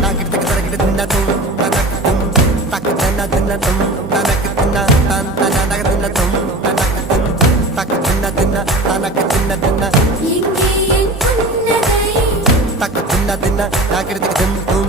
நாக்கிட்டு தரக்கிட்டு தின்னதும் தனக்கும் தக்கு தன்ன தின்னதும் தனக்கு தின்ன தான் தன நக தின்னதும் தனக்கும் தக்கு தின்ன தின்ன தனக்கு தின்ன தின்ன தக்கு தின்ன தின்ன நாக்கிட்டு தின்னும்